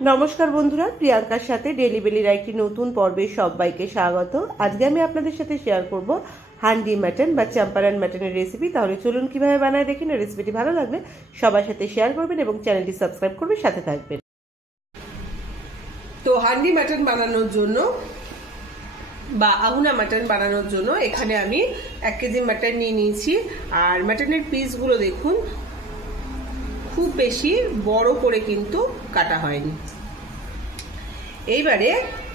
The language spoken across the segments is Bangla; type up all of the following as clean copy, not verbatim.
নমস্কার বন্ধুরা, প্রিয়াঙ্কার সাথে ডেলি বেলির একটি নতুন পর্বে সবাইকে স্বাগত। আজকে আমি আপনাদের সাথে শেয়ার করব হান্ডি মাটন বা চাম্পারান মাটনের রেসিপি। তাহলে চলুন কিভাবে বানায় দেখি। রেসিপিটি ভালো লাগলে সবার সাথে শেয়ার করবেন এবং চ্যানেলটি সাবস্ক্রাইব করবেন, সাথে থাকবেন। তো হান্ডি মাটন বানানোর জন্য বা আহুনা মাটন বানানোর জন্য এখানে আমি 1 কেজি মাটন নিয়ে নিয়েছি। আর মাটনের পিসগুলো দেখুন, খুব বেশি বড় করে কিন্তু কাটা হয়নি। এইবারে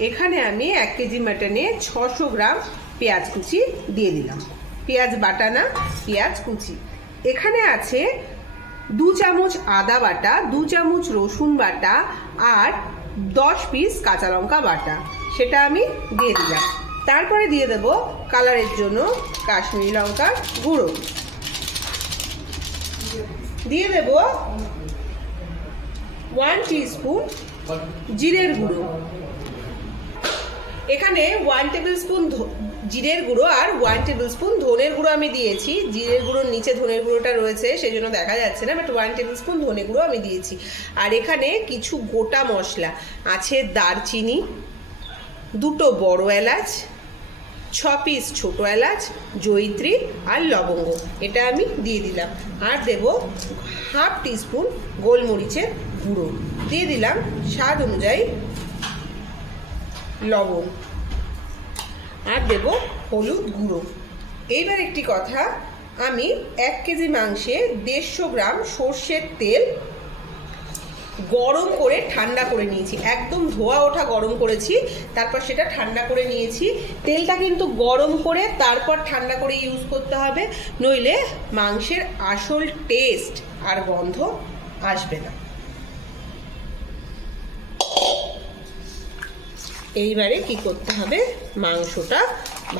এখানে আমি 1 কেজি মাটনে 600 গ্রাম পেঁয়াজ কুচি দিয়ে দিলাম। পেঁয়াজ বাটা না, পেঁয়াজ কুচি। এখানে আছে 2 চামচ আদা বাটা, 2 চামচ রসুন বাটা আর 10 পিস কাঁচা লঙ্কা বাটা, সেটা আমি দিয়ে দিলাম। তারপরে দিয়ে দেব কালারের জন্য কাশ্মীরি লঙ্কার গুঁড়ো, দিয়ে দেব 1 টিস্পুন জিরের গুঁড়ো। এখানে 1 টেবিল স্পুন জিরের গুঁড়ো আর 1 টেবিল স্পুন ধনের গুঁড়ো আমি দিয়েছি। জিরের গুঁড়োর নিচে ধনের গুঁড়োটা রয়েছে, সেই জন্য দেখা যাচ্ছে না, বাট 1 টেবিল স্পুন ধনে গুঁড়ো আমি দিয়েছি। আর এখানে কিছু গোটা মশলা আছে, দারচিনি, 2টো বড় এলাচ, 6 পিস ছোট এলাচ, জয়িত্রী আর লবঙ্গ, এটা আমি দিয়ে দিলাম। আর দেব 1/2 টিস্পুন গোলমরিচের গুঁড়ো, দিয়ে দিলাম স্বাদ অনুযায়ী লবণ, আর দেব হলুদ গুঁড়ো। এইবার একটি কথা, আমি 1 কেজি মাংসে 150 গ্রাম সর্ষের তেল গরম করে ঠান্ডা করে নিয়েছি, একদম ধোয়া ওঠা গরম করেছি, তারপর সেটা ঠান্ডা করে নিয়েছি। তেলটা কিন্তু গরম করে তারপর ঠান্ডা করে ইউজ করতে হবে, নইলে মাংসের আসল টেস্ট আর গন্ধ আসবে না। এইবারে কি করতে হবে, মাংসটা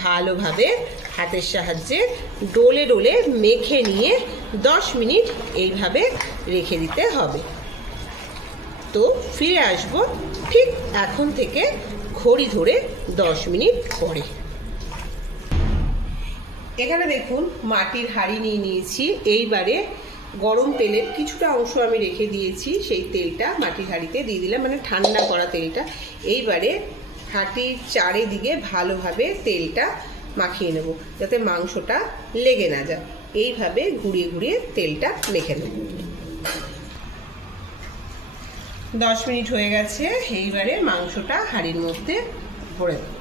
ভালোভাবে হাতের সাহায্যে ডোলে ডোলে মেখে নিয়ে 10 মিনিট এইভাবে রেখে দিতে হবে। তো ফিরে আসবো ঠিক এখন থেকে ঘড়ি ধরে 10 মিনিট পরে। এখানে দেখুন মাটির হাঁড়ি নিয়ে নিয়েছি। এইবারে গরম তেলের কিছুটা অংশ আমি রেখে দিয়েছি, সেই তেলটা মাটির হাঁড়িতে দিয়ে দিলাম, মানে ঠান্ডা করা তেলটা। এইবারে হাঁড়ির চারিদিকে ভালোভাবে তেলটা মাখিয়ে নেব, যাতে মাংসটা লেগে না যায়। এইভাবে ঘুরিয়ে ঘুরিয়ে তেলটা মেখে নেব। 10 মিনিট হয়ে গেছে। এইবারে মাংসটা হাঁড়ির মধ্যে ভরে দেব।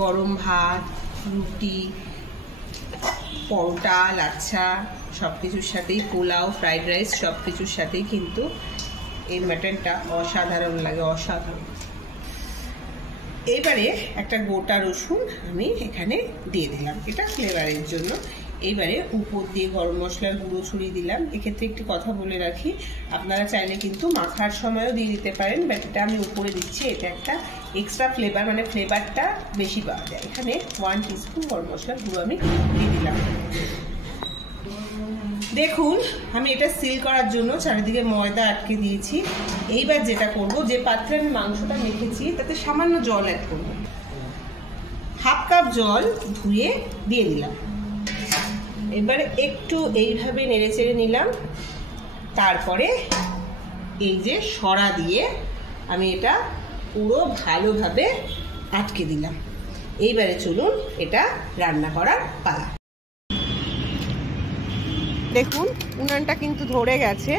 গরম ভাত, রুটি, পরোটা, লাচ্ছা সব কিছুর সাথেই, পোলাও, ফ্রাইড রাইস সব কিছুর সাথেই কিন্তু এই মাটনটা অসাধারণ লাগে, অসাধারণ। এইবারে একটা গোটা রসুন আমি এখানে দিয়ে দিলাম, এটা ফ্লেভারের জন্য। এইবারে উপর দিয়ে গরম মশলার গুঁড়ো ছড়িয়ে দিলাম। এক্ষেত্রে একটি কথা বলে রাখি, আপনারা চাইলে কিন্তু মাখার সময়ও দিয়ে দিতে পারেন, বাট এটা আমি উপরে দিচ্ছি, এটা একটা এক্সট্রা ফ্লেভার, মানে ফ্লেভারটা বেশি পাওয়া যায়। এখানে 1 টিস্পুন গরম মশলার গুঁড়ো আমি দিয়ে দিলাম। দেখুন আমি এটা সিল করার জন্য চারিদিকে ময়দা আটকে দিয়েছি। এইবার যেটা করব, যে পাত্রে আমি মাংসটা মেখেছি তাতে সামান্য জল অ্যাড করব। 1/2 কাপ জল ধুয়ে দিয়ে দিলাম। এবারে একটু এইভাবে নেড়ে চেড়ে নিলাম। তারপরে এই যে সরা দিয়ে আমি এটা পুরো ভালোভাবে আটকে দিলাম। এইবারে চলুন এটা রান্না করার পালা। দেখুন উনানটা কিন্তু ধরে গেছে।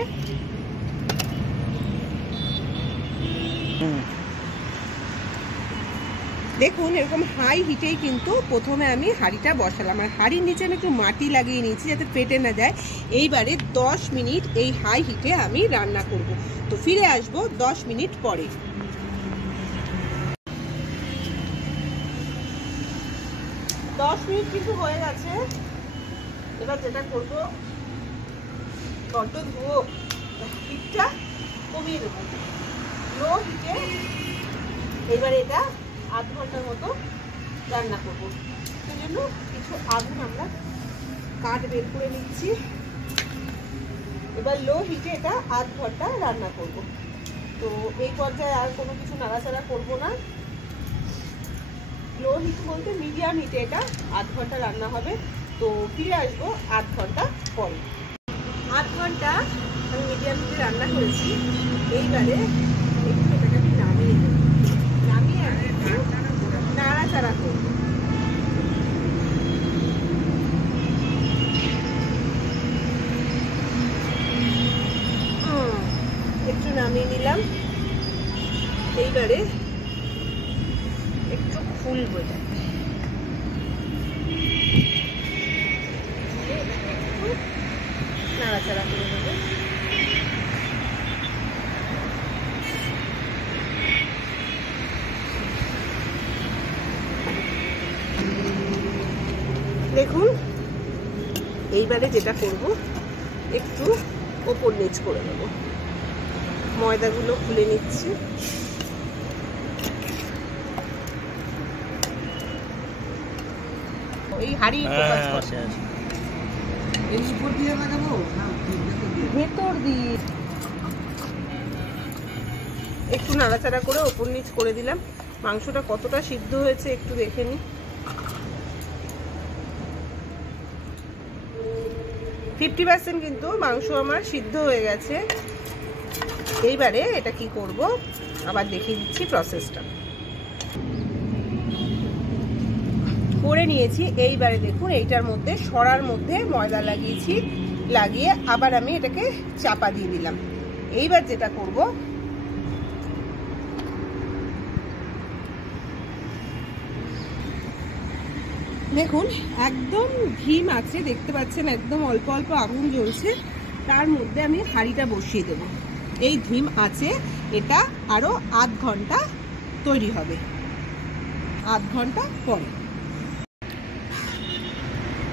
দেখুন এরকম হাই হিটেই কিন্তু প্রথমে আমি হাঁড়িটা বসালাম, আর হাঁড়ির নিচে আমি একটু মাটি লাগিয়ে নিয়েছি যাতে ফেটে না যায়। এইবারে 10 মিনিট এই হাই হিটে আমি রান্না করব। তো ফিরে আসব 10 মিনিট পরে। 10 মিনিট কিন্তু হয়ে গেছে। এবার যেটা করব, হিটটা কমিয়ে দেবো, লো হিটে। এবার এটা 1/2 ঘন্টার মতো রান্না করব। সেই জন্য কিছু আগুন আমরা কাঠ বের করে নিচ্ছি। এবার লো হিটে এটা 1/2 ঘন্টা রান্না করব। তো এই পর্যায়ে আর কোনো কিছু নাড়াচাড়া করব না। লো হিট বলতে মিডিয়াম হিটে এটা 1/2 ঘন্টা রান্না হবে। তো ফিরে আসবো 1/2 ঘন্টা পরে। 8 ঘন্টা আমি মিডিয়াম হিটে রান্না করেছি। এইবারে একটু এটাকে আমি নামিয়ে নেব, নামিয়ে একটু নাড়াচাড়া করব। একটু নামিয়ে নিলাম। এইবারে একটু খুলবো এটা, নাড়াচাড়া করে দেবো। দেখুন এইবারে যেটা করব, একটু ওপর নিচ করে নেব। ময়দাগুলো খুলে নিচ্ছি। এই হাড়ি ফোকাস করছে, এই উপর দিয়ে লাগাবো না ভেতর দিয়ে। একটু নাড়াচাড়া করে ওপর নিচ করে দিলাম। মাংসটা কতটা সিদ্ধ হয়েছে একটু দেখে নিই। 50% কিন্তু মাংস আমার সিদ্ধ হয়ে গেছে। এইবারে এটা কি করব আবার দেখিয়ে দিচ্ছি প্রসেসটা করে নিয়েছি। এইবারে দেখুন এইটার মধ্যে সরার মধ্যে ময়দা লাগিয়েছি, লাগিয়ে আবার আমি এটাকে চাপা দিয়ে দিলাম। এইবার যেটা করব, দেখুন একদম ঘিম আছে, দেখতে পাচ্ছেন একদম অল্প অল্প আগুন জ্বলছে। তার মধ্যে আমি হাঁড়িটা বসিয়ে দেব। এই ধিম আছে, এটা আরো আধ ঘন্টা তৈরি হবে। আধ ঘন্টা পরে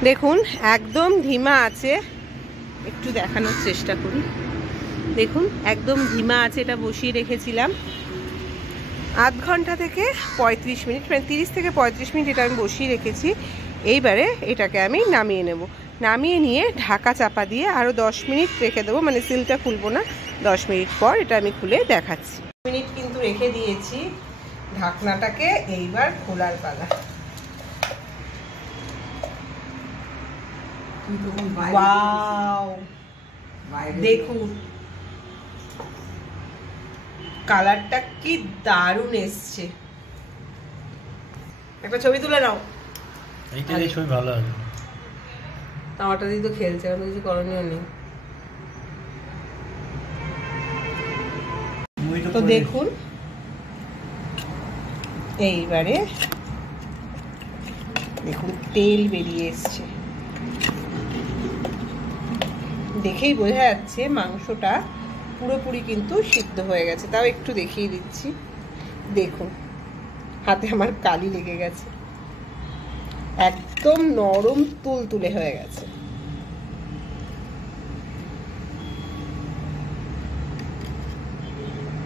দেখুন একদম ধিমা আছে, একটু দেখানোর চেষ্টা করি। দেখুন একদম ধিমা আছে, এটা বসিয়ে রেখেছিলাম আধ ঘন্টা থেকে 35 মিনিট, মানে 30 থেকে 35 মিনিট এটা আমি বসিয়ে রেখেছি। এইবারে এটাকে আমি নামিয়ে নেব। নামিয়ে নিয়ে ঢাকা চাপা দিয়ে আরও 10 মিনিট রেখে দেবো, মানে সিলটা খুলবো না। 10 মিনিট পর এটা আমি খুলে দেখাচ্ছি। মিনিট কিন্তু রেখে দিয়েছি ঢাকনাটাকে, এইবার খোলার পালা। ওয়াও, দেখুন কালারটা কি দারুণ এসছে। একটা ছবি তুলে নাও, এইটা দিয়ে ছবি ভালো হবে। টামাটা দিয়ে তো খেলছে, আর কিছু করণীয় নেই। তো দেখুন এইবারে দেখুন তেল বেরিয়ে এসছে, দেখেই বোঝা যাচ্ছে মাংসটা পুরোপুরি কিন্তু সিদ্ধ হয়ে গেছে। তাও একটু দেখিয়ে দিচ্ছি, দেখুন হাতে আমার কালি লেগে গেছে, একদম নরম তুলতুলে হয়ে গেছে।